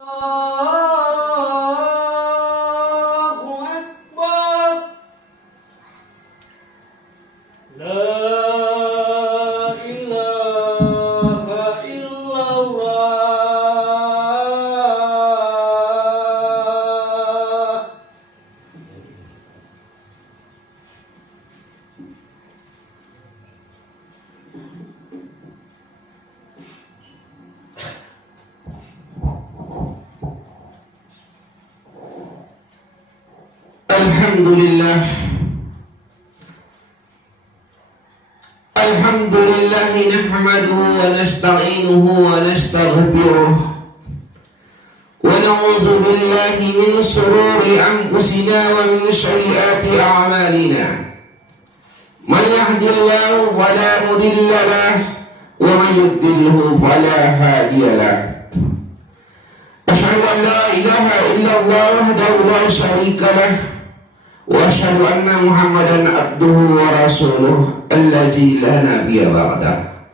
Allahu Akbar. La ilaha illallah. Alhamdulillah nahmaduhu wa nasta'inuhu wa nastaghfiruh wa na'udzu billahi min shururi anfusina wa min sayyiati a'malina. Man yahdihillahu fala mudilla lahu wa man yudlilhu fala hadiya lahu. Asyhadu an la ilaha illallah wahdahu la syarika lahu wa asyhadu anna Muhammadan abduhu wa rasuluh allazi la nabiyya ba'dah.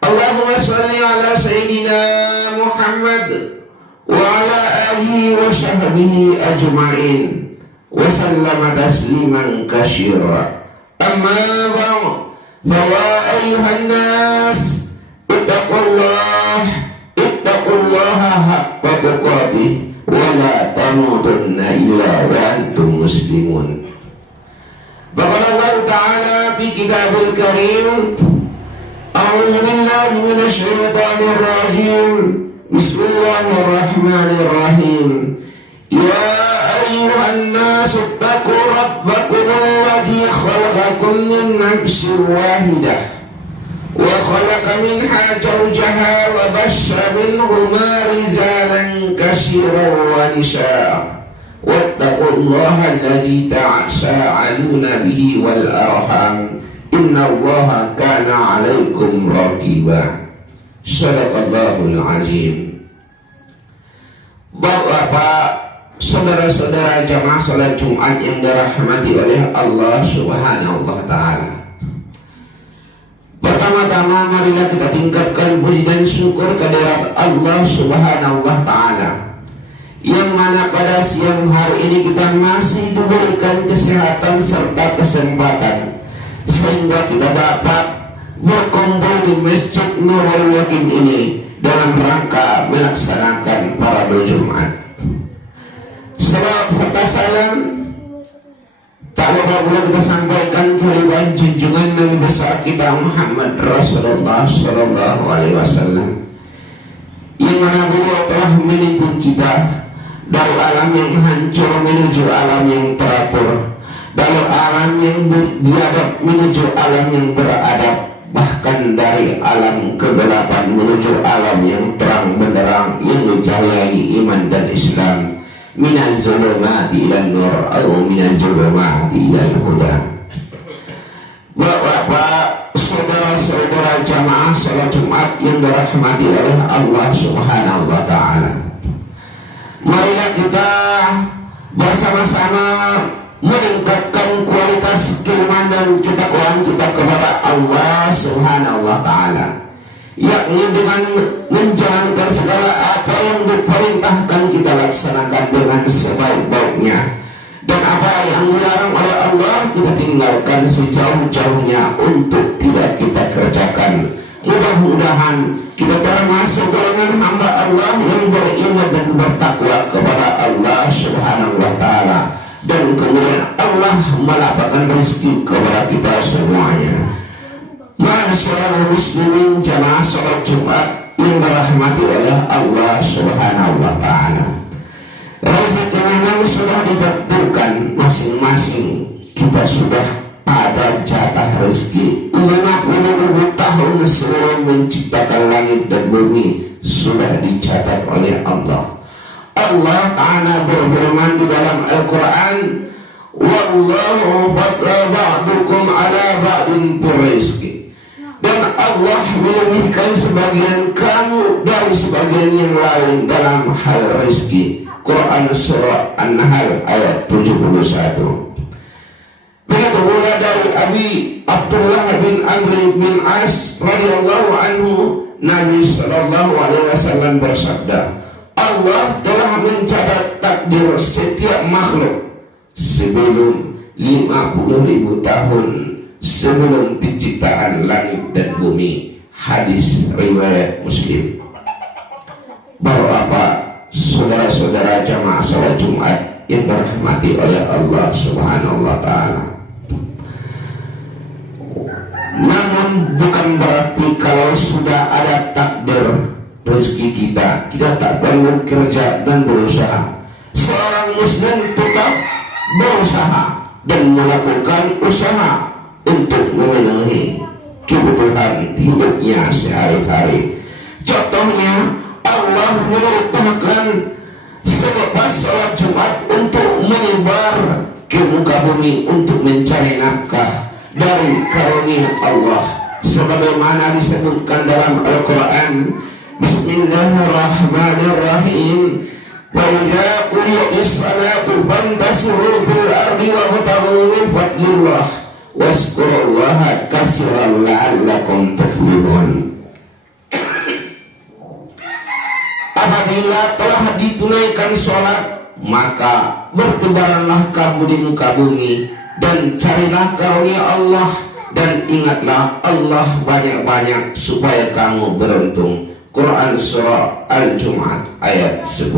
Allahumma shalli ala sayyidina Muhammad wa ala alihi wa sahbihi ajma'in wa sallama tasliman katsira. Amma ba'd, fa ya ayyuhan nas ittaqullaha haqqa tuqatih wa la tamutunna illa wa antum muslimun. Qala Allah Ta'ala fi Kitabil Karim, A'udzu billahi minasy syaithanir rajim. Bismillahirrahmanirrahim. Ya ayyuhan nas ittaqu rabbakum alladzi khalaqakum min nafsin wahidah wa khalaqa minha zawjaha wa bassa minhuma rijalan katsiran wa nisaa. Wattaqullaha alladzi ta'saaluna bihi wal arham innallaha kana 'alaikum raqiba. Shadaqallahul azim. Bapak-bapak, saudara-saudara jamaah salat Jumat yang dirahmati oleh Allah Subhanahu wa taala. Pertama-tama marilah kita tingkatkan puji dan syukur kehadirat Allah Subhanahu wa taala, yang mana pada siang hari ini kita masih diberikan kesehatan serta kesempatan sehingga kita dapat berkumpul di Masjid Nurul Yakin ini dalam rangka melaksanakan parade Jumat. Salawat serta salam tak lupa pula kita sampaikan kehadiran junjungan Nabi besar kita Muhammad Rasulullah Sallallahu Alaihi Wasallam, yang mana beliau telah menipu kita dari alam yang hancur menuju alam yang teratur, dari alam yang biadab menuju alam yang beradab, bahkan dari alam kegelapan menuju alam yang terang benderang yang dijayai iman dan Islam. Minaz zulumati ilan nur atau minaz zulumati ilal huda. Bapak-bapak, saudara-saudara jamaah salat Jumat yang dirahmati oleh Allah Subhanahu wa taala, marilah kita bersama-sama meningkatkan kualitas keimanan dan ketakwaan kita kepada Allah Subhanahu wa taala, yakni dengan menjalankan segala apa yang diperintahkan kita laksanakan dengan sebaik-baiknya, dan apa yang dilarang oleh Allah kita tinggalkan sejauh-jauhnya untuk tidak kita kerjakan. Mudah-mudahan kita termasuk golongan hamba Allah yang beriman dan bertakwa kepada Allah Subhanahu wa taala, dan kemudian Allah melapangkan rezeki kepada kita semuanya. Ma'asyiral muslimin jamaah salat Jumat yang dirahmati oleh Allah Subhanahu wa taala. Rezeki memang sudah ditakdirkan masing-masing. Kita sudah ada jatah rezeki. 50.000 tahun sebelum menciptakan langit dan bumi sudah dicatat oleh Allah. Allah Ta'ala berfirman di dalam Al-Quran, Wallahu fadla ba'dukum ala ba'din birrizqi. Dan Allah melebihkan sebagian kamu dari sebagian yang lain dalam hal rezeki. Quran surah An-Nahl ayat 71. Begitu pula dari Abi Abdullah bin Amr bin As radhiyallahu anhu, Nabi sallallahu alaihi wasallam bersabda, Allah telah mencatat takdir setiap makhluk sebelum 50.000 tahun sebelum penciptaan langit dan bumi. Hadis riwayat Muslim. Bapak-bapak, saudara-saudara jamaah salat Jumat yang dirahmati oleh Allah Subhanahu wa taala. Namun bukan berarti kalau sudah ada takdir rezeki kita tak perlu kerja dan berusaha. Seorang muslim tetap berusaha dan melakukan usaha untuk memenuhi kebutuhan hidupnya sehari-hari. Contohnya, Allah memerintahkan selepas sholat Jumat untuk menyebar ke muka bumi untuk mencari nafkah dari karunia Allah, sebagaimana disebutkan dalam Al-Quran. Bismillahirrahmanirrahim. Wa idza quriyatis salatu fantasiru fil ardi wabtaghu min fadlillah wazkurullaha katsiran la'allakum tuflihun. Apabila telah ditunaikan sholat, maka bertebaranlah kamu di muka bumi dan carilah karunia Allah, dan ingatlah Allah banyak-banyak supaya kamu beruntung. Quran Surah Al-Jumu'ah ayat 10.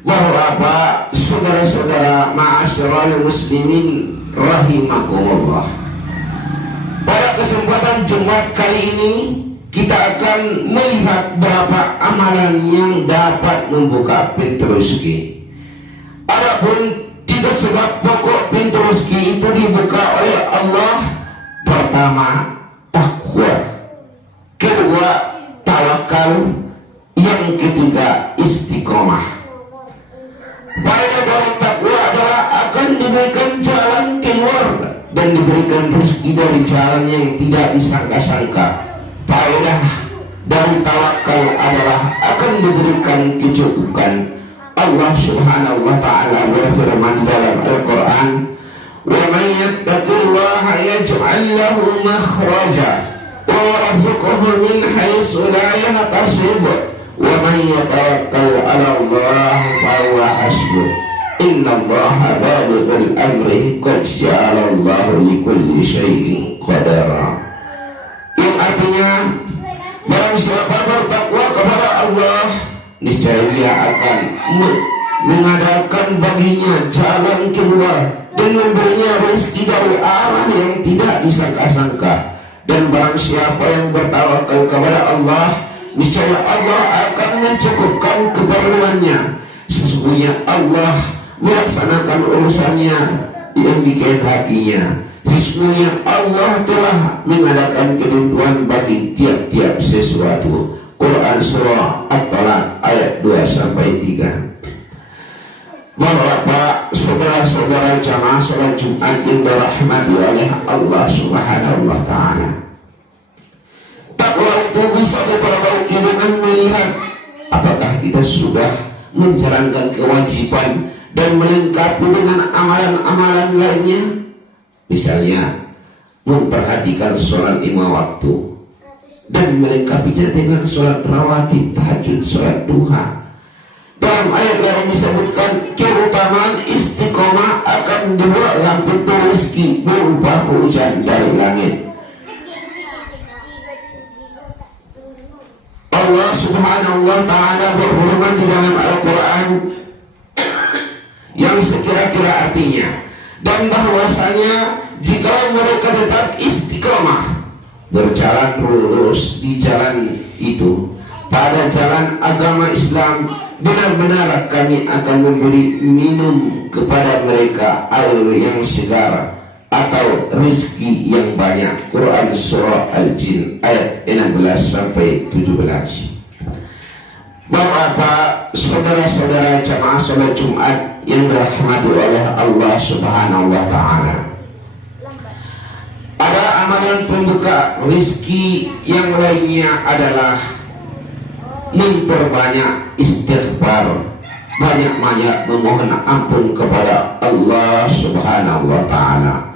Bapak, saudara-saudara ma'asyiral muslimin rahimakumullah, pada kesempatan Jumat kali ini kita akan melihat berapa amalan yang dapat membuka pintu rezeki. Adapun tiga sebab pokok pintu rezeki itu dibuka oleh Allah. Pertama, takwa. Kedua, tawakal. Yang ketiga, istiqomah. Faedah dari takwa adalah akan diberikan jalan keluar dan diberikan rezeki dari jalan yang tidak disangka-sangka. Faedah dari tawakal adalah akan diberikan kecukupan. Allah Subhanahu wa taala berfirman dalam Al-Qur'an, "Wa man yattaqillaha yaj'al lahu makhraja wa yarzuqhu min haitsu la yahtasib wa man yatawakkal 'ala Allah fa huwa hasbuh. Innallaha balighul amri qad ja'ala Allahu likulli syai'in qadara." Yang artinya, barang siapa bertakwa kepada Allah, niscaya dia akan mengadakan baginya jalan keluar dan memberinya rezeki dari arah yang tidak disangka-sangka. Dan barang siapa yang bertawakal kepada Allah, niscaya Allah akan mencukupkan keperluannya. Sesungguhnya Allah melaksanakan urusannya yang dikehendakinya. Sesungguhnya Allah telah mengadakan ketentuan bagi tiap-tiap sesuatu. Quran Surah At-Talaq ayat 2-3. Bapak, saudara-saudara jamaah salat Jumat yang dirahmati oleh Allah Subhanahu wa taala, takwa itu bisa diperbaiki dengan melihat apakah kita sudah menjalankan kewajiban dan melengkapi dengan amalan-amalan lainnya. Misalnya memperhatikan sholat 5 waktu dan melengkapinya dengan sholat rawatib, tahajud, sholat duha. Dalam ayat yang disebutkan keutamaan istiqomah akan dibuatlah pintu rezeki berupa hujan dari langit. Allah Subhanahu wa taala berfirman di dalam Al-Quran yang sekira-kira artinya, dan bahwasanya jika mereka tetap istiqomah berjalan lurus di jalan itu, pada jalan agama Islam, benar-benar kami akan memberi minum kepada mereka air yang segar atau rezeki yang banyak. Quran Surah Al-Jin ayat 16-17. Bapak, saudara-saudara jamaah salat Jumat yang dirahmati oleh Allah Subhanahu wa taala, ada amalan pembuka rezeki yang lainnya adalah memperbanyak istighfar, banyak-banyak memohon ampun kepada Allah Subhanahu wa taala.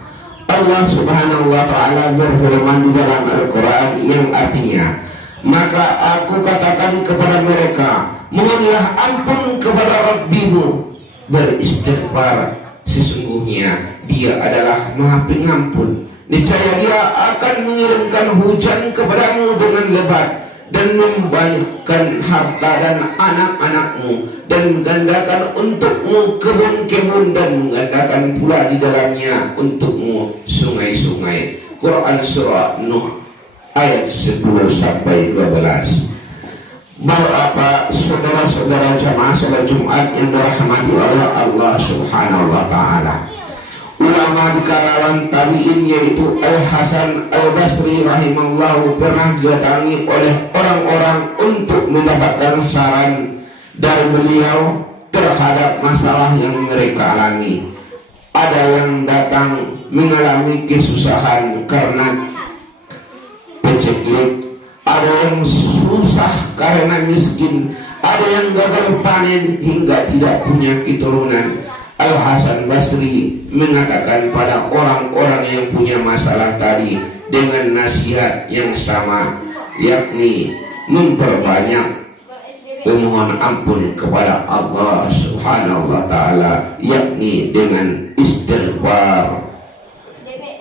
Allah Subhanahu wa taala berfirman di dalam Al-Quran yang artinya, maka aku katakan kepada mereka, mohonlah ampun kepada Rabbimu, beristighfar, sesungguhnya Dia adalah Maha Pengampun. Niscaya Dia akan mengirimkan hujan kepadamu dengan lebat dan membanyakkan harta dan anak-anakmu, dan menggandakan untukmu kebun-kebun, dan menggandakan pula di dalamnya untukmu sungai-sungai. Quran Surah Nuh ayat 10 sampai 12. Bapak, saudara-saudara jamaah salat Jumat yang dirahmati oleh Allah Subhanahu wa taala. Ulama di kalangan tabi'in yaitu Al-Hasan Al-Basri rahimahullah pernah didatangi oleh orang-orang untuk mendapatkan saran dari beliau terhadap masalah yang mereka alami. Ada yang datang mengalami kesusahan karena peceklik, ada yang susah karena miskin, ada yang gagal panen hingga tidak punya keturunan. Al-Hasan Basri mengatakan pada orang-orang yang punya masalah tadi dengan nasihat yang sama, yakni memperbanyak memohon ampun kepada Allah Subhanahu wa taala, yakni dengan istighfar.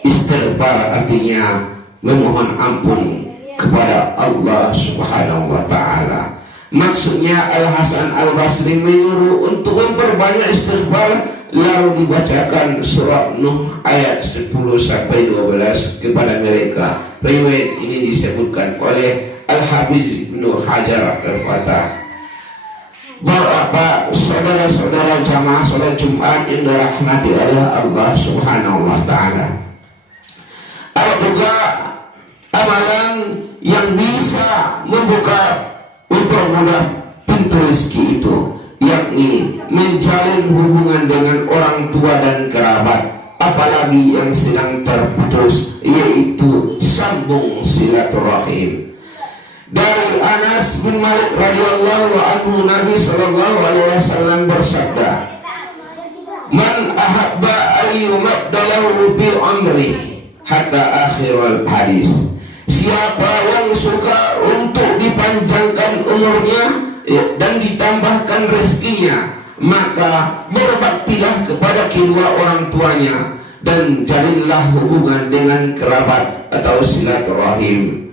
Istighfar artinya memohon ampun kepada Allah Subhanahu wa taala. Maksudnya Al-Hasan Al-Basri menyuruh untuk memperbanyak istighfar, lalu dibacakan surah Nuh ayat 10 sampai 12 kepada mereka. Riwayat ini disebutkan oleh Al-Hafiz Ibnu Hajar Al-Fatah. Bapak, saudara-saudara jamaah salat Jumat yang dirahmati oleh Allah Subhanahu wa taala. Ada juga amalan yang bisa mempermudah pintu rezeki itu, yakni menjalin hubungan dengan orang tua dan kerabat, apalagi yang sedang terputus, yaitu sambung silaturahim. Dari Anas bin Malik radhiyallahu anhu, Nabi sallallahu alaihi wasallam bersabda, "Man ahabba ayyumaddalahu bi amri hatta akhirul hadis." Siapa yang suka untuk dipanjangkan umurnya dan ditambahkan rezekinya, maka berbaktilah kepada kedua orang tuanya dan jalinlah hubungan dengan kerabat atau silaturahim.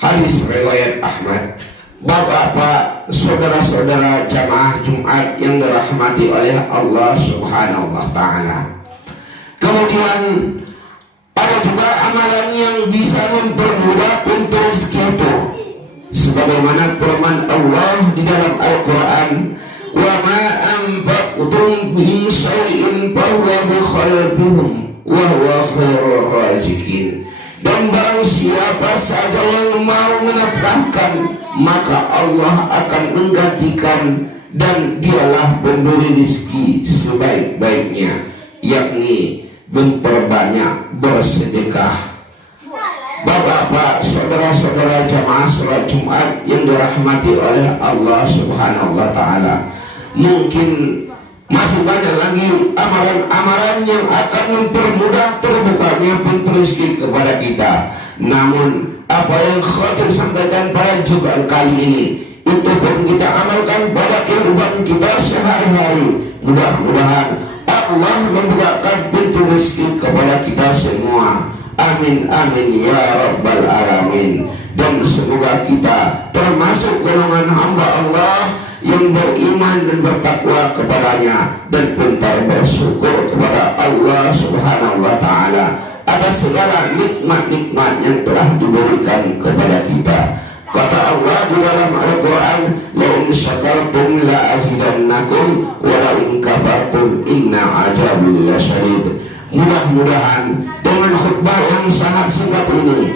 Hadis riwayat Ahmad. Bapak-bapak, saudara-saudara jamaah Jumat yang dirahmati oleh Allah Subhanahu wa taala. Kemudian ada juga amalan yang bisa mempermudah pintu rezeki itu, sebagaimana firman Allah di dalam Al-Quran, "Wa ma anfaqtum min syai'in fahuwa bikhalfihim wa huwa khairur raziqin." Dan barang siapa saja yang mau menafkahkan, maka Allah akan menggantikan, dan dialah pemberi rezeki sebaik-baiknya, yakni memperbanyak bersedekah. Bapak-bapak, saudara-saudara jamaah salat Jumat yang dirahmati oleh Allah Subhanahu wa taala, mungkin masih banyak lagi amalan-amalan yang akan mempermudah terbukanya pintu rezeki kepada kita. Namun apa yang khatib sampaikan pada Jumat kali ini, itu pun kita amalkan pada kehidupan kita sehari-hari. Mudah-mudahan Allah membukakan pintu rezeki kepada kita semua. Amin amin ya rabbal alamin. Dan semoga kita termasuk golongan hamba Allah yang beriman dan bertakwa kepadanya, dan pintar bersyukur kepada Allah Subhanahu wa taala atas segala nikmat-nikmat yang telah diberikan kepada kita. Kata Allah di dalam Al-Quran, "La in syakartum la azidannakum wa la in kafartum inna azabi lasyadid." Mudah-mudahan dengan khutbah yang sangat singkat ini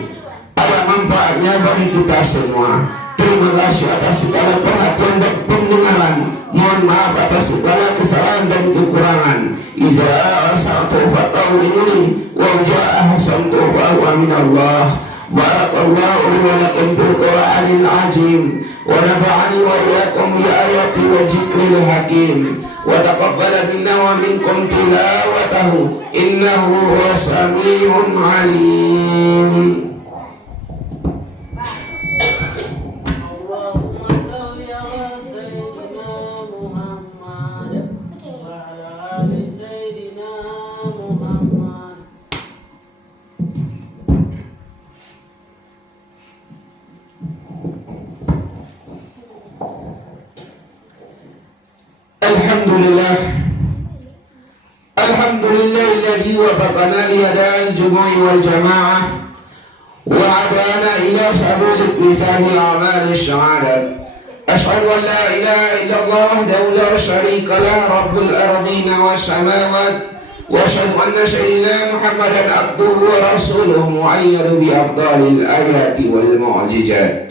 ada manfaatnya bagi kita semua. Terima kasih atas segala perhatian dan pendengaran. Mohon maaf atas segala kesalahan dan kekurangan. Iza asa'tu fatawinuni wa ja'a hasantu wa minallah. Barakallahu li wa lakum bil Qur'anil azim wa nafa'ani wa iyyakum bi ayati wa dzikril hakim wa taqabbala minna wa minkum tilawatahu innahu huwas sami'un 'alim. Allahumma الحمد لله الحمد لله الذي وفقنا لأداء الجموع والجماعة وهدانا إلى سبيل اتسام أعمال الشهادة. أشهد أن لا إله إلا الله وحده لا شريك له رب الأرضين والسماوات، وأشهد أن سيدنا محمدا عبده ورسوله مؤيد بأفضل الآيات والمعجزات.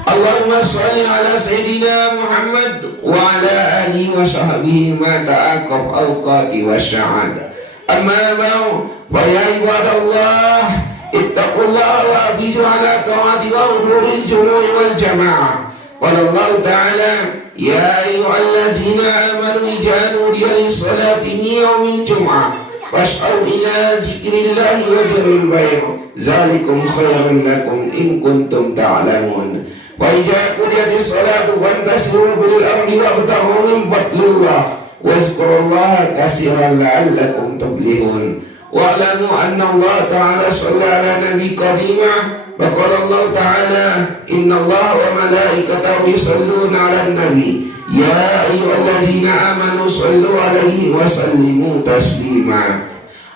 اللهم صل على سيدنا محمد وعلى آله وصحبه ما تعاقب أوقات والسعادة. أما بعد فيا عباد الله اتقوا الله وأبيدوا على طاعة وحضور الجموع والجماعة. قال الله تعالى: يا أيها الذين آمنوا إذا نودي للصلاة من يوم الجمعة فاسعوا إلى ذكر الله وذروا البيع ذلكم خير لكم إن كنتم تعلمون. وإذا قضيت الصلاة فانتشروا في الأرض وابتغوا من فضل الله واذكروا الله كثيرا لعلكم تفلحون. واعلموا أن الله تعالى صلى على نبي قديما فقال الله تعالى: إن الله وملائكته يصلون على النبي يا أيها الذين آمنوا صلوا عليه وسلموا تسليما.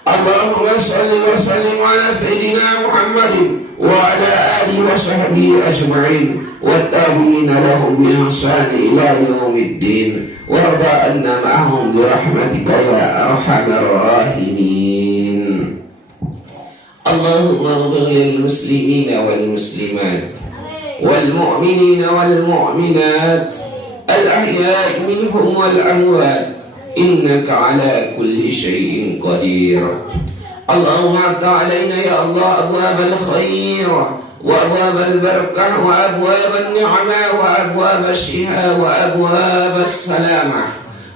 اللهم صل وسلم على سيدنا محمد وعلى آله وصحبه أجمعين والتابعين لهم بإحسان إلى يوم الدين، وارض عنا معهم برحمتك يا أرحم الراحمين. اللهم اغفر للمسلمين والمسلمات والمؤمنين والمؤمنات الأحياء منهم والأموات إنك على كل شيء قدير. اللهم افتح علينا يا الله أبواب الخير وأبواب البركة وأبواب النعمة وأبواب الشفاء وأبواب السلامة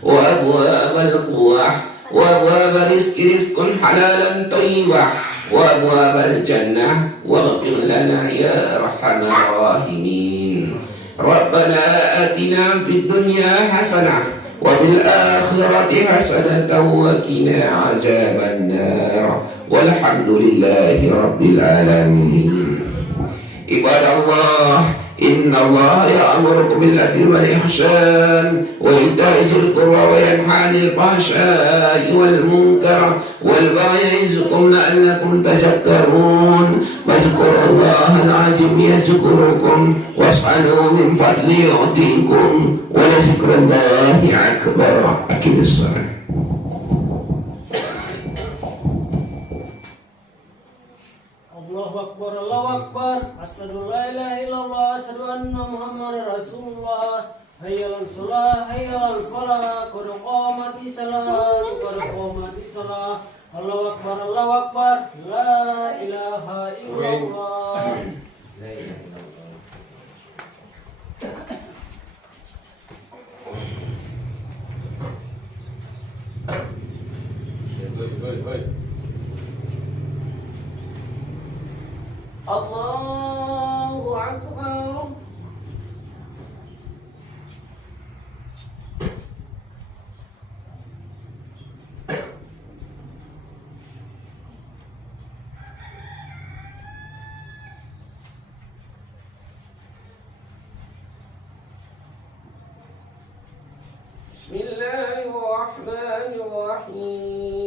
وأبواب القوة وأبواب رزق حلالا طيبا وأبواب الجنة واغفر لنا يا أرحم الراحمين. ربنا آتنا في الدنيا حسنة وفي الآخرة حسنة وقنا عذاب النار والحمد لله رب العالمين. عباد الله إن الله يأمركم بالعدل والإحسان وإيتاء ذي القربى وينهى عن الفحشاء والمنكر والبغي يعظكم لعلكم تذكرون. واذكروا الله العظيم يذكركم واسألوا من فضله يعطيكم ولذكر الله أكبر. أقم الصلاة. Allahu Akbar, Allahu Akbar. Asyhadu la ilaha illallah, asyhadu anna Muhammadar Rasulullah. Hayya 'alas shalah, hayya 'alal falah. Qad qamatis salat, qad qamatis salah. Allahu Akbar, Allahu Akbar. La ilaha illallah. Allahu Akbar. Bismillahirrahmanirrahim.